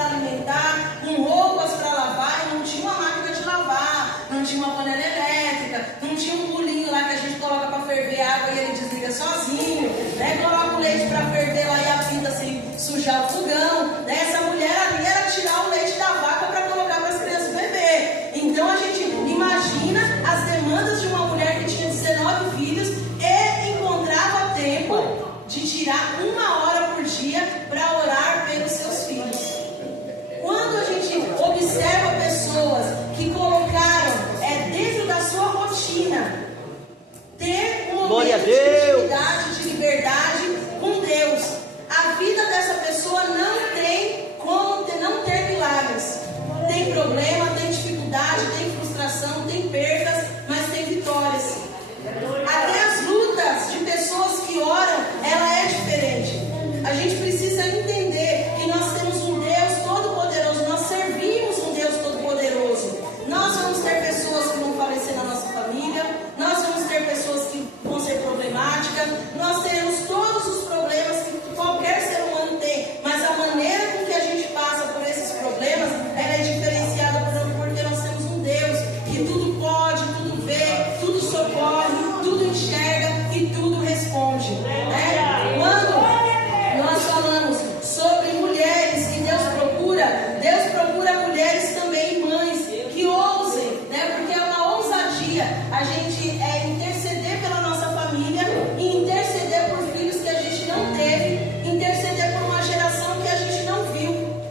para alimentar, com roupas para lavar, e não tinha uma máquina de lavar, não tinha uma panela elétrica, não tinha um pulinho lá que a gente coloca para ferver água e ele desliga sozinho, né? Coloca o leite para ferver lá e apita sem sujar o fogão, né? Essa mulher ali era tirar o leite da vaca para colocar para as crianças beber. Então a gente imagina as demandas de uma mulher que tinha 19 filhos e encontrava tempo de tirar 1 hora por dia para orar pelos seus filhos. Quando a gente observa pessoas que colocaram dentro da sua rotina ter um momento de intimidade, de liberdade com Deus, a vida dessa pessoa não tem como não ter milagres. Tem problema, tem dificuldade, tem frustração, tem perdas, mas tem vitórias. Até as lutas de pessoas que oram, ela é diferente. A gente precisa entender que nós temos um Deus todo-poderoso, nós servimos um Deus todo-poderoso. Nós vamos ter pessoas que vão falecer na nossa família, nós vamos ter pessoas que vão ser problemáticas, nós teremos todos os problemas que qualquer ser humano tem, mas a maneira com que a gente passa por esses problemas, ela é diferenciada porque nós temos um Deus que tudo pode, tudo vê, tudo socorre, tudo enxerga e tudo responde, né? Quando nós falamos sobre mulheres que Deus procura mulheres também mães que ousem, né? Porque é uma ousadia a gente interceder pela nossa família e interceder por filhos que a gente não teve, interceder por uma geração que a gente não viu.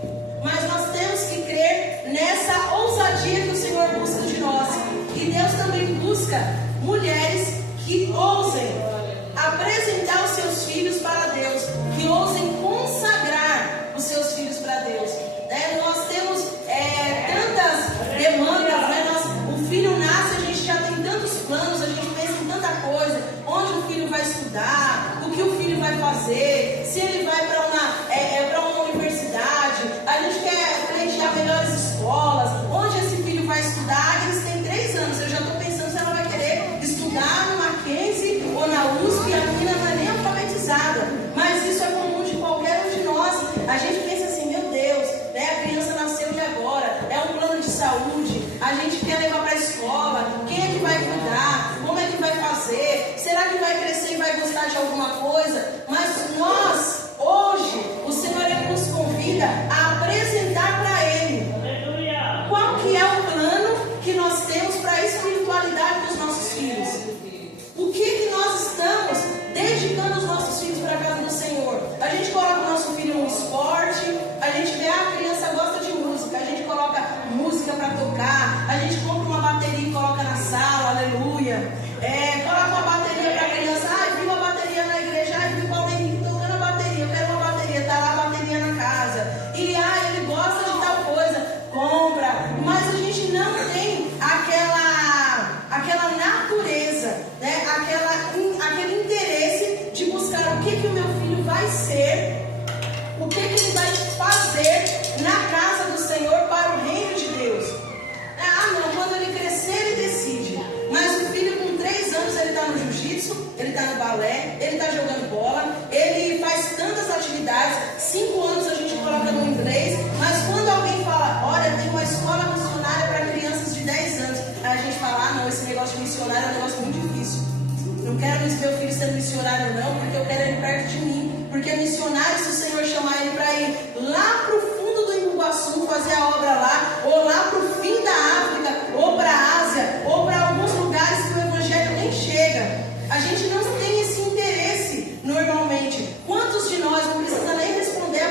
Mas nós temos que crer nessa ousadia que o Senhor busca de nós. E Deus também busca mulheres que ousem apresentar os seus filhos para Deus, que ousem consagrar os seus filhos para Deus. Nós temos tantas demandas, né? O filho nasce, a gente já tem tantos planos, a gente pensa em tanta coisa, onde o filho vai estudar, o que o filho vai fazer, se ele vai para uma universidade, a gente quer pleitear melhores escolas, onde esse filho vai estudar. Eles têm 3 anos, eu já estou pensando se ela vai querer estudar no Mackenzie ou na USP, a menina não é nem alfabetizada, mas isso é comum de qualquer um de nós. A gente pensa assim, meu Deus, né, a criança nasceu de agora, é um plano de saúde, a gente quer levar para a escola, quem é que vai cuidar, como é que vai fazer, será que vai crescer e vai gostar de alguma coisa? Mas nós, hoje, o Senhor nos convida a apresentar para Ele qual que é o plano que nós temos para a espiritualidade dos nossos filhos. O que nós estamos dedicando os nossos filhos para a casa do Senhor? A gente coloca o nosso filho no esporte, a gente vê a criança gosta de música, a gente coloca música para tocar, a gente compra uma bateria e coloca na sala, aleluia. Coloca uma bateria para a criança, viu a bateria na igreja, viu o Paulo Henrique tocando a bateria, eu quero uma bateria, tá lá a bateria na casa. E ele gosta de tal coisa, compra, mas a gente não tem aquela natureza, né? Aquele interesse de buscar o que o meu filho vai ser, o que ele vai fazer na casa do Senhor para o reino de Deus. Não, quando ele crescer ele decide. Mas o filho com 3 anos ele está no jiu-jitsu, ele está no balé, ele está jogando bola, ele faz tantas atividades. 5 anos a gente coloca no inglês, mas quando alguém fala, olha, tem uma escola missionária para crianças de 10 anos, aí a gente fala, não, esse negócio de missionário é um negócio muito difícil. Não quero meu filho sendo missionário não, porque eu quero ele perto de mim. Porque missionário, se o Senhor chamar ele para ir lá para o fundo do Imbuguaçu, fazer a obra lá, ou lá para o fim da África, ou para a Ásia, ou para alguns lugares que o Evangelho nem chega, a gente não tem esse interesse normalmente. Quantos de nós, não precisa nem responder a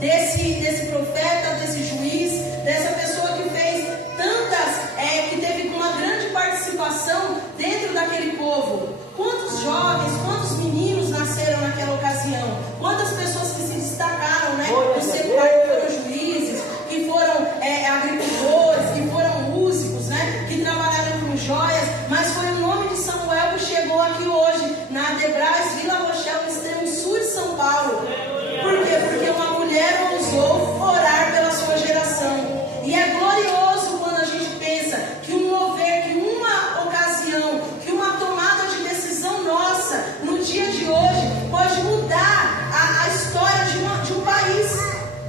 desse profeta, desse juiz, dessa pessoa que fez tantas, que teve uma grande participação dentro daquele povo. Quantos jovens, quantos meninos nasceram naquela ocasião? Quantas pessoas que se destacaram, né? No secular, que foram juízes, que foram agricultores, que foram músicos, né? Que trabalharam com joias, mas foi o nome de Samuel que chegou aqui hoje, na Adebras, Vila Rochelle, no extremo sul de São Paulo. Por quê? Porque uma mulher ousou orar pela sua geração. E é glorioso quando a gente pensa que um mover, que uma ocasião, que uma tomada de decisão nossa, no dia de hoje, pode mudar a história de um país,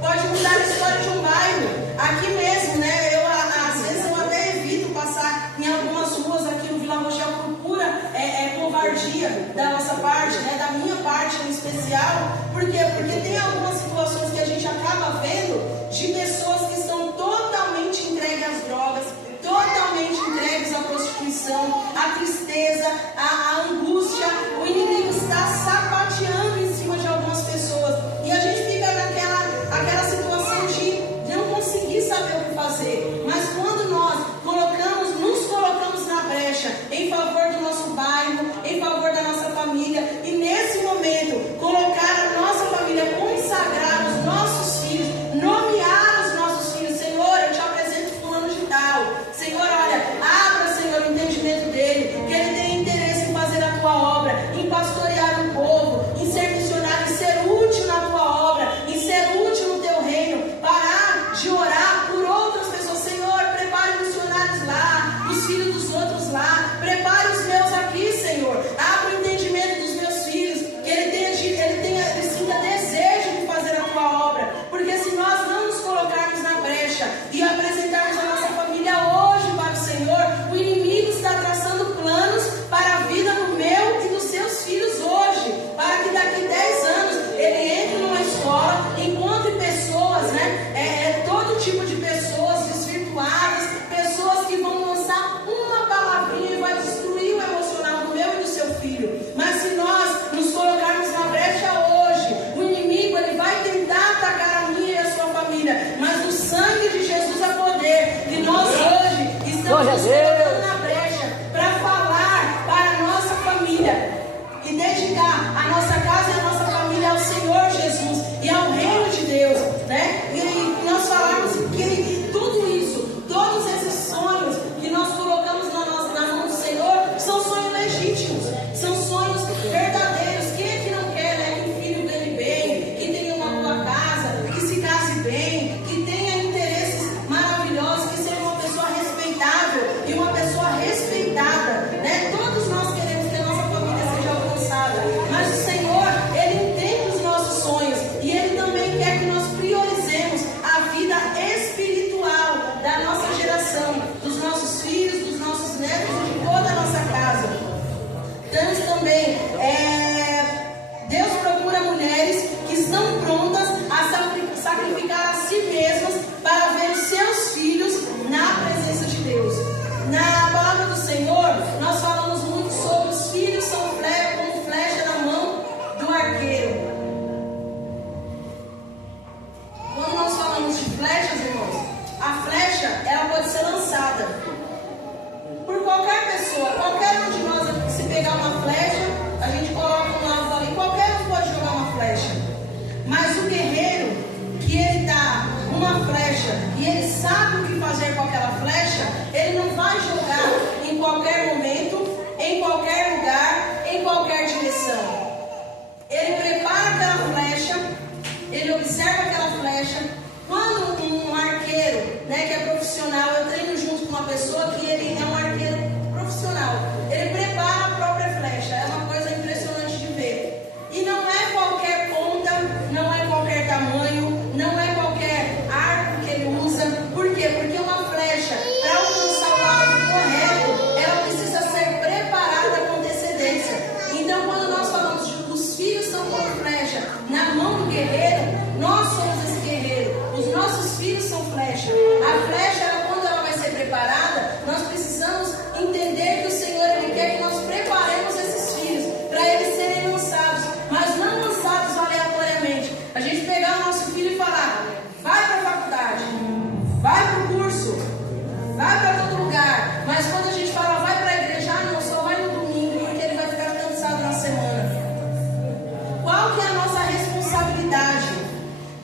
pode mudar a história de um bairro. Aqui mesmo, né? Às vezes eu até evito passar em algumas ruas aqui no Vila Rochelle por pura covardia da nossa parte, né? Da minha parte em especial. Por quê? Porque tem algumas situações que a gente acaba vendo de pessoas que estão totalmente entregues às drogas, totalmente entregues à prostituição, à tristeza, à angústia. O inimigo está sapateando em cima de algumas pessoas. E a gente fica naquela situação de não conseguir saber o que fazer. Mas quando nós nos colocamos na brecha em favor do nosso bairro, em favor da nossa família, e nesse momento colocar a nossa família, consagrar os nossos filhos, nomear os nossos filhos. Senhor, eu te apresento fulano de tal. Senhor, olha, abra, Senhor, o entendimento dele, que ele tem interesse em fazer a tua obra, em pastorear o povo, em ser missionário, em ser útil na tua obra, em ser útil no teu reino. Parar de orar por outras pessoas. Senhor, prepare missionários lá, os filhos dos outros lá, prepare os meus aqui, Senhor. Abra o entendimento dos meus filhos, que ele sinta desejo de fazer a tua obra. Porque se nós não nos colocarmos na brecha e apresentarmos a nossa família hoje para o Senhor, o inimigo está traçando planos para a vida do meu e dos seus filhos hoje, para que daqui 10 anos ele entre numa escola, encontre pessoas, né? Todo tipo de pessoas desvirtuadas, pessoas que vão lançar uma palavrinha e vai destruir o emocional do meu e do seu filho. Mas se nós nos colocarmos na brecha hoje, o inimigo ele vai tentar atacar a minha e a sua família, mas o sangue de Jesus é poder. E nós hoje estamos nos colocando na brecha para falar para a nossa família e dedicar a nossa casa e a nossa família ao Senhor Jesus e ao reino de Deus, né? E nós falamos que tudo isso, todos esses sonhos que nós colocamos na mão do Senhor, são sonhos legítimos, são sonhos verdadeiros. Quem é que não quer, né? Que o filho ganhe bem, que tenha uma boa casa, que se case bem, que tenha interesses maravilhosos, que seja uma pessoa respeitável e uma pessoa respeitada, né? Todos nós queremos que a nossa família seja alcançada, mas o Senhor, Ele entende os nossos sonhos e Ele também quer que nós priorizemos a vida espiritual da nossa geração, dos nossos filhos, dos nossos netos e de toda a nossa casa. Temos também, Deus procura mulheres que estão prontas a sacrificar a si mesmas para ver os seus filhos na presença de Deus. Na palavra do Senhor, nós falamos muito sobre os filhos são como flecha na mão do arqueiro. Quando nós falamos de flechas, irmãos, a flecha, ela pode ser lançada por qualquer pessoa. Qualquer um de nós, se pegar uma flecha, a gente coloca um alvo ali, qualquer um pode jogar uma flecha. Mas o guerreiro, que ele dá uma flecha e ele sabe o que fazer com aquela flecha, ele não vai jogar em qualquer momento, em qualquer lugar, em qualquer direção. Ele prepara aquela flecha, ele observa aquela flecha. Quando um arqueiro, né, que é profissional, eu treino junto com uma pessoa que ele é um arqueiro profissional, ele prepara a própria flecha. É uma coisa impressionante de ver. E não é qualquer ponta, não é qualquer tamanho, não é qualquer arco que ele usa. Por quê? Porque uma flecha, para alcançar o alvo correto, ela precisa ser preparada com antecedência. Então, quando nós falamos de os filhos são como flecha na mão do guerreiro, nós somos esse guerreiro. Os nossos filhos são flecha. A flecha, quando ela vai ser preparada, nós precisamos entender que o Senhor, Ele quer que nós preparemos esses filhos.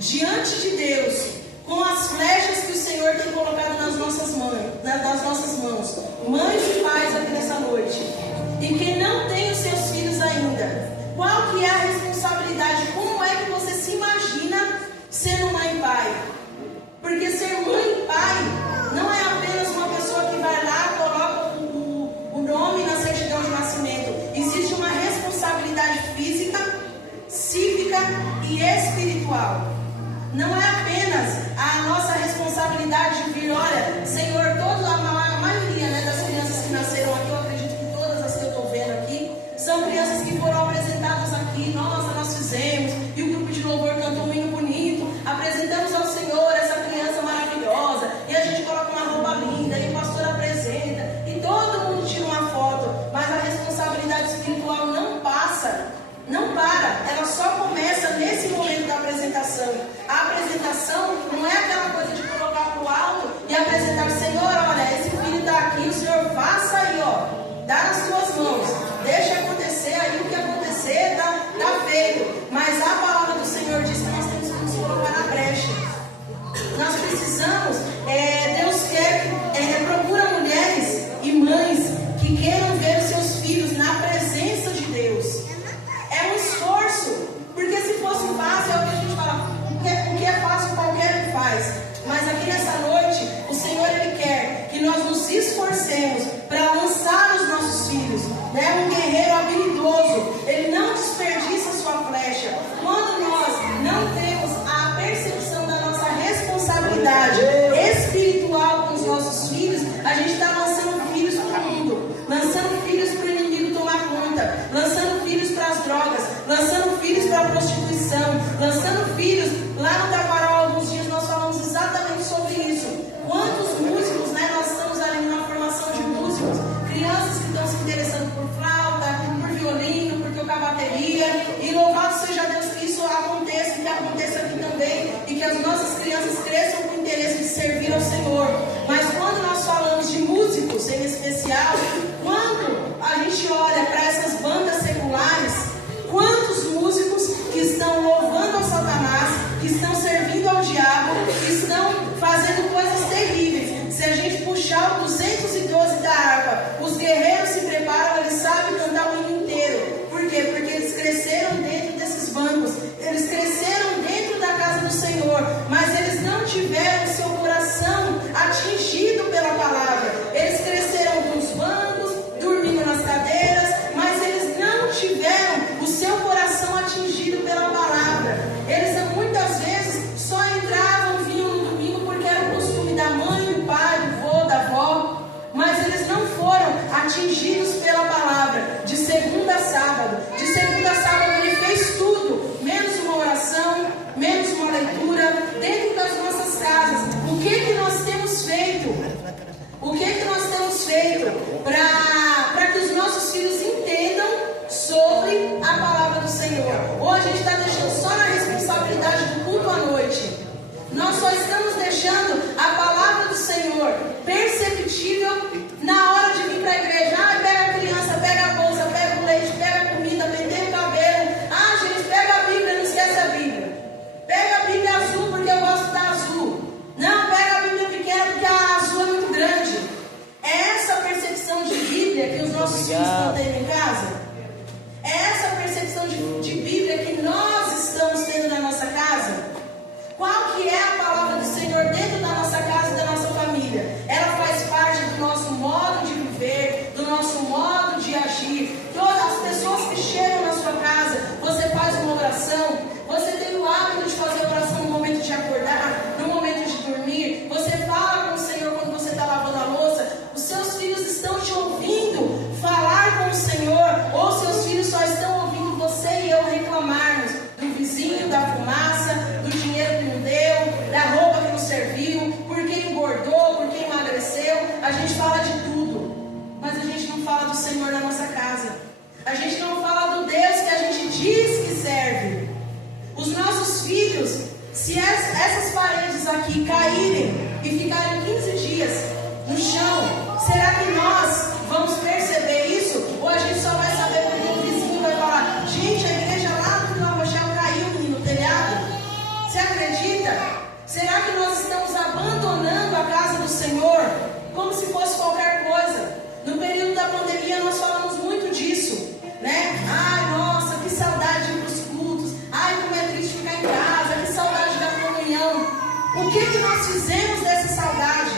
diante de Deus, com as flechas que o Senhor tem colocado nas nossas mãos, mães e pais aqui nessa noite, e que não tem os seus filhos ainda, qual que é a responsabilidade? Como é que você se imagina sendo mãe e pai? Porque ser mãe e pai não é apenas uma pessoa que vai lá, coloca o nome na certidão de nascimento. Existe uma responsabilidade física, cívica e espiritual. Não é apenas a nossa responsabilidade de vir, olha, Senhor, a maioria, né, das crianças que nasceram aqui, eu acredito que todas as que eu estou vendo aqui, são crianças que foram apresentadas aqui. Nossa, nós fizemos, e o grupo de louvor cantou um hino bonito, apresentamos ao Senhor essa criança maravilhosa, e a gente coloca uma roupa linda, e o pastor apresenta, e todo mundo tira uma foto, mas a responsabilidade espiritual não passa. Não para, ela só começa nesse momento da apresentação. A apresentação não é aquela coisa de colocar para o alto e apresentar o Senhor, olha, esse filho está aqui, o Senhor faça aí, ó, dá nas suas mãos, deixa acontecer aí o que acontecer, tá feito. Mas a palavra do Senhor diz que nós temos que nos colocar na brecha. Nós precisamos, Deus procura mulheres e mães que queiram ver os seus filhos na presença de Deus. É um esforço, porque se fosse fácil, é o que a gente fala, o que é fácil qualquer um faz. Mas aqui nessa noite, o Senhor, Ele quer que nós nos esforcemos para lançar os nossos filhos, né? Um guerreiro habilidoso, ele não desperdiça sua flecha. Quando nós não temos a percepção da nossa responsabilidade espiritual com os nossos filhos, a gente está lançando filhos para o mundo, lançando filhos para o inimigo tomar conta, lançando filhos para as drogas, lançando filhos para a prostituição, lançando filhos. Lá no Taquaral, alguns dias nós falamos exatamente sobre isso. Quantos músicos, né? Nós estamos ali numa formação de músicos, crianças que estão se interessando por flauta, por violino, por tocar bateria, e louvado seja Deus que isso aconteça, que aconteça aqui também, e que as nossas crianças cresçam com o interesse de servir ao Senhor. Mas quando nós falamos de músicos em especial, quando a gente olha para essas bandas seculares, quantos músicos que estão louvando a Satanás, que estão servindo ao diabo, que estão fazendo coisas terríveis. Se a gente puxar o 212 da harpa, os guerreiros se preparam, eles sabem cantar o hino inteiro. Por quê? Porque eles cresceram dentro desses bancos, eles cresceram dentro da casa do Senhor, mas eles não tiveram o seu coração atingido pela palavra. Eles cresceram nos bancos, dormindo nas cadeiras, mas eles não tiveram o seu coração atingido pela palavra. Eles muitas vezes só entravam, vinham no domingo porque era o costume da mãe, do pai, do vô, da avó, mas eles não foram atingidos pela palavra. De segunda a sábado, ele fez tudo, menos uma oração, menos uma leitura, dentro das nossas casas. O que nós temos feito? O que nós temos feito para que os nossos filhos entendam sobre a palavra do Senhor? Hoje a gente está deixando só na responsabilidade do culto à noite. Nós só estamos deixando a palavra do Senhor perceptível na hora de vir para a igreja. Pega a criança, pega a bolsa, pega o leite, pega a comida, penteia o cabelo. Gente, pega a Bíblia, não esquece a Bíblia. Pega a Bíblia azul porque eu gosto da azul. Não, pega a Bíblia pequena porque a azul é muito grande. É essa percepção de Bíblia que os nossos filhos estão tendo em casa? É essa percepção de Bíblia que nós estamos tendo na nossa casa? Qual que é a palavra do Senhor dentro da nossa casa e da nossa família? Ela faz parte do nosso modo de viver, do nosso modo de agir. Todas as pessoas que chegam na sua casa, você faz uma oração, você tem o hábito de fazer oração no momento de acordar, no momento de dormir, você fala com o Senhor quando você está lavando a louça. Os seus filhos estão te ouvindo falar com o Senhor, ou seus filhos só estão ouvindo você e eu reclamarmos do vizinho, da fumaça, do dinheiro que não deu, da roupa que não serviu, porque engordou, porque emagreceu. A gente fala de tudo, mas a gente não fala do Senhor na nossa casa. A gente não fala do Deus que a gente diz que serve. Os nossos filhos, se essas paredes aqui caírem e ficarem 15 dias no chão, será que nós vamos perceber isso? Ou a gente só vai saber quando o vizinho vai falar: gente, a igreja lá do Vila Rochelle caiu no telhado? Você acredita? acredita? Será que nós estamos abandonando a casa do Senhor como se fosse qualquer coisa? No período da pandemia nós falamos muito disso, né? Ai, nossa, que saudade de ir para os cultos. Ai, como é triste ficar em casa, que saudade da comunhão. O que nós fizemos dessa saudade?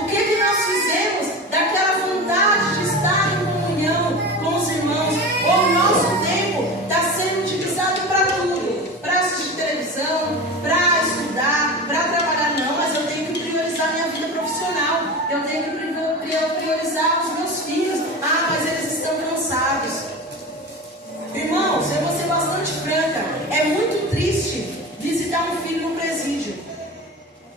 O que nós fizemos daquela vontade de estar em comunhão com os irmãos? Ou o nosso tempo está sendo utilizado para tudo, para assistir televisão, para estudar, para trabalhar? Não, mas eu tenho que priorizar minha vida profissional, eu tenho que priorizar os meus filhos. Ah, mas eles estão cansados. Irmãos, eu vou ser bastante franca, é muito triste visitar um filho no presídio.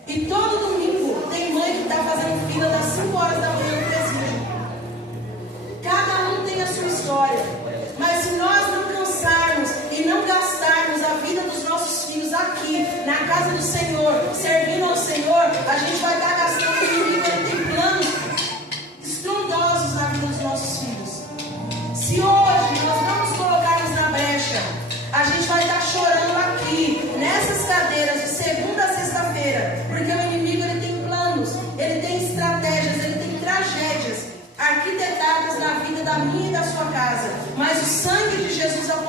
E todo domingo tem mãe que está fazendo fila das 5 horas da manhã no presídio. Cada um tem a sua história. Mas se nós não cansarmos e não gastarmos a vida dos nossos filhos aqui, na casa do Senhor, servindo ao Senhor, a gente vai estar gastando. O inimigo, ele tem planos estrondosos na vida dos nossos filhos. Se hoje nós não nos colocarmos na brecha, a gente vai estar chorando aqui, nessas cadeiras, de segunda a sexta-feira, porque o inimigo, ele tem planos, ele tem estratégias, ele tem tragédias arquitetadas na vida da minha e da sua casa. Mas o sangue de Jesus é o